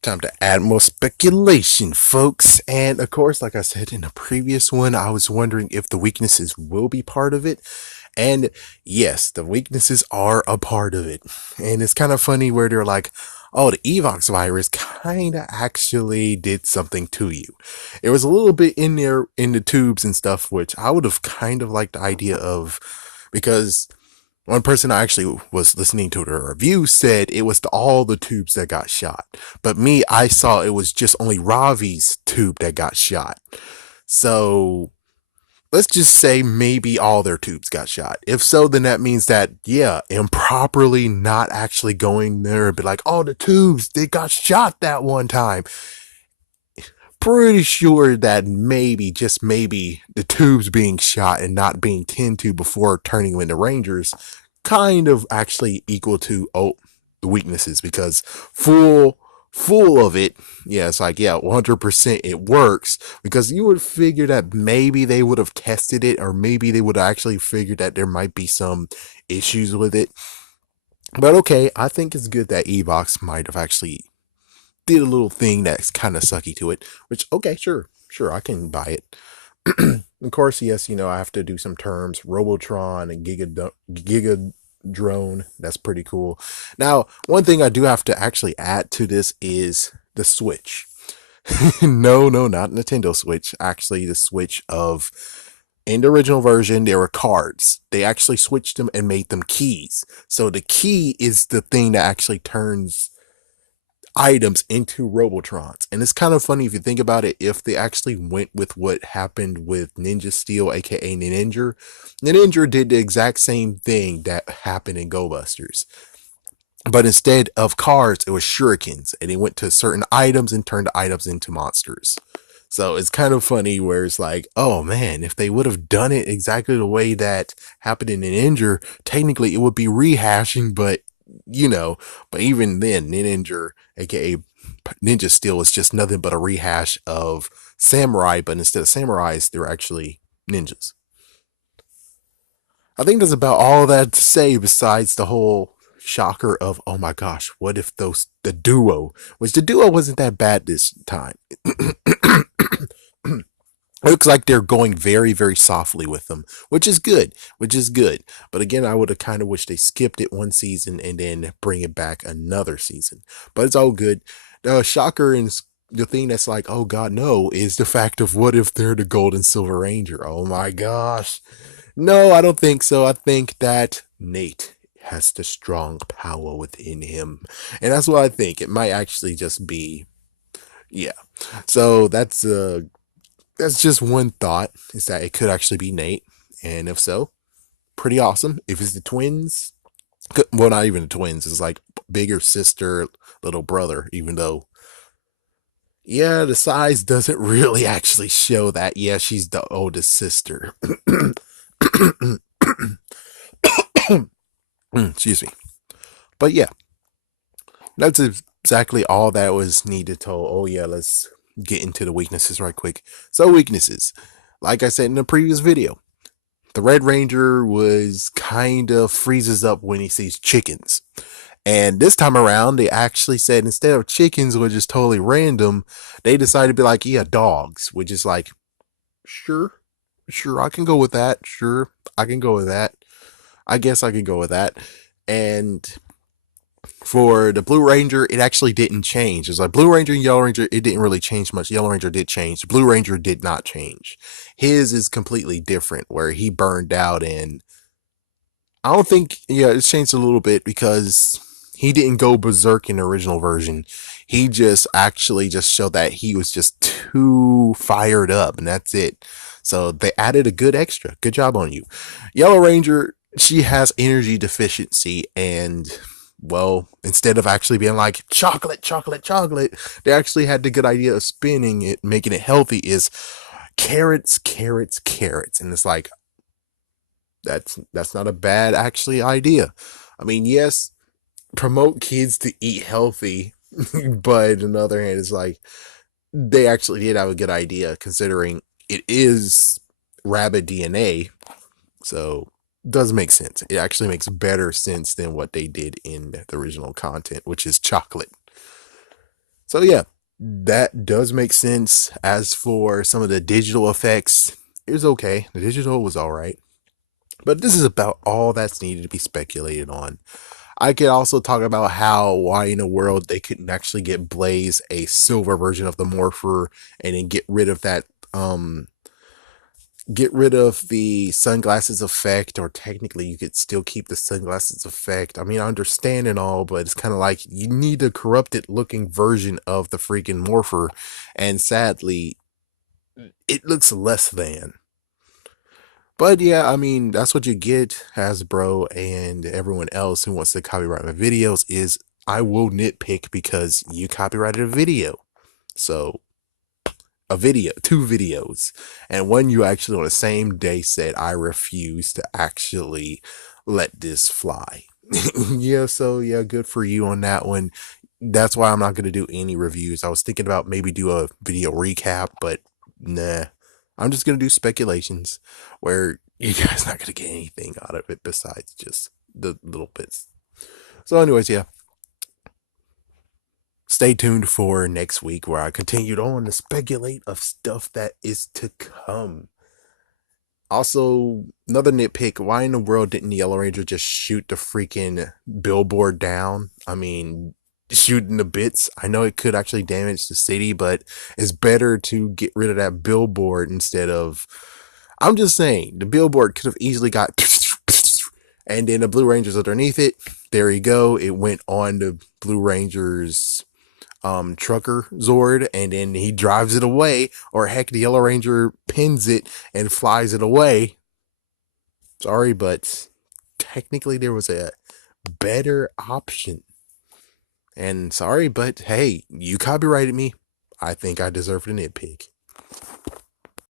Time to add more speculation, folks. And of course, like I said in the previous one, I was wondering if the weaknesses will be part of it. And yes, the weaknesses are a part of it. And it's kind of funny where they're like, oh, the Evox virus kind of actually did something to you. It was a little bit in there in the tubes and stuff, which I would have kind of liked the idea of because one person I actually was listening to the review said it was all the tubes that got shot. But me, I saw it was just only Ravi's tube that got shot. So let's just say maybe all their tubes got shot. If so, then that means that, yeah, improperly not actually going there and be like, oh, the tubes, they got shot that one time. Pretty sure that maybe, just maybe, the tubes being shot and not being tended to before turning them into Rangers kind of actually equal to the weaknesses because full of it, yeah, it's like, yeah, 100% it works because you would figure that maybe they would have tested it or maybe they would actually figure that there might be some issues with it. But okay, I think it's good that Evox might have actually did a little thing that's kind of sucky to it, which, okay, sure, I can buy it. Of course, yes, I have to do some terms, Robotron and Giga drone. That's pretty cool. Now, one thing I do have to actually add to this is the Switch. No, not Nintendo Switch. Actually, the Switch of in the original version, there were cards. They actually switched them and made them keys. So the key is the thing that actually turns items into Robotrons. And it's kind of funny if you think about it, if they actually went with what happened with Ninja Steel, aka Ninja. Ninja did the exact same thing that happened in Go Busters. But instead of cards, it was shurikens, and they went to certain items and turned the items into monsters. So it's kind of funny where it's like, oh man, if they would have done it exactly the way that happened in Ninja, technically it would be rehashing, but you know, but even then, Ninja, aka Ninja Steel, is just nothing but a rehash of Samurai, but instead of samurais, they're actually ninjas. I think that's about all that to say besides the whole shocker of, oh my gosh, what if the duo, which the duo wasn't that bad this time. It looks like they're going very, very softly with them, which is good, which is good. But again, I would have kind of wished they skipped it one season and then bring it back another season. But it's all good. The shocker and the thing that's like, oh God, no, is the fact of what if they're the Gold and Silver Ranger? Oh my gosh. No, I don't think so. I think that Nate has the strong power within him. And that's what I think. It might actually just be, yeah. So that's just one thought, is that it could actually be Nate. And if so, pretty awesome. If it's the twins, well, not even the twins, it's like bigger sister, little brother, even though, yeah, the size doesn't really actually show that. Yeah, she's the oldest sister. Excuse me. But yeah, that's exactly all that was needed to. Oh, yeah, let's get into the weaknesses right quick. So, weaknesses. Like I said in the previous video, the Red Ranger was kind of freezes up when he sees chickens. And this time around, they actually said instead of chickens, which is totally random, they decided to be like, yeah, dogs, which is like, sure, sure, I can go with that. Sure, I can go with that. I guess I can go with that. And for the Blue Ranger, it actually didn't change. It's like Blue Ranger and Yellow Ranger, it didn't really change much. Yellow Ranger did change. Blue Ranger did not change. His is completely different, where he burned out, and I don't think, yeah, it's changed a little bit because he didn't go berserk in the original version. He just actually just showed that he was just too fired up, and that's it. So they added a good extra. Good job on you. Yellow Ranger, she has energy deficiency, and well, instead of actually being like chocolate, chocolate, chocolate, they actually had the good idea of spinning it, making it healthy, is carrots, carrots, carrots. And it's like, that's not a bad actually idea. I mean, yes, promote kids to eat healthy, but on the other hand, it's like they actually did have a good idea considering it is rabbit DNA. So it does make sense. It actually makes better sense than what they did in the original content, which is chocolate. So yeah, that does make sense. As for some of the digital effects, it was okay. The digital was all right. But this is about all that's needed to be speculated on. I could also talk about how why in the world they couldn't actually get Blaze a silver version of the Morpher and then um get rid of the sunglasses effect, or technically you could still keep the sunglasses effect. I mean, I understand and all, but it's kind of like you need a corrupted looking version of the freaking Morpher, and sadly it looks less than. But yeah, I mean, that's what you get, Hasbro and everyone else who wants to copyright my videos, is I will nitpick because you copyrighted a video. So, a video, two videos, and one you actually on the same day said, I refuse to actually let this fly. Yeah, so yeah, good for you on that one. That's why I'm not going to do any reviews. I was thinking about maybe do a video recap, but nah. I'm just going to do speculations where you guys not going to get anything out of it besides just the little bits. So anyways, yeah. Stay tuned for next week where I continued on to speculate of stuff that is to come. Also, another nitpick, why in the world didn't the Yellow Ranger just shoot the freaking billboard down? I mean, shooting the bits. I know it could actually damage the city, but it's better to get rid of that billboard instead of. I'm just saying, the billboard could have easily got. And then the Blue Rangers underneath it. There you go. It went on the Blue Rangers trucker Zord, and then he drives it away, or heck, the Yellow Ranger pins it and flies it away. Sorry, but technically there was a better option. And sorry, but hey, you copyrighted me. I think I deserve a nitpick.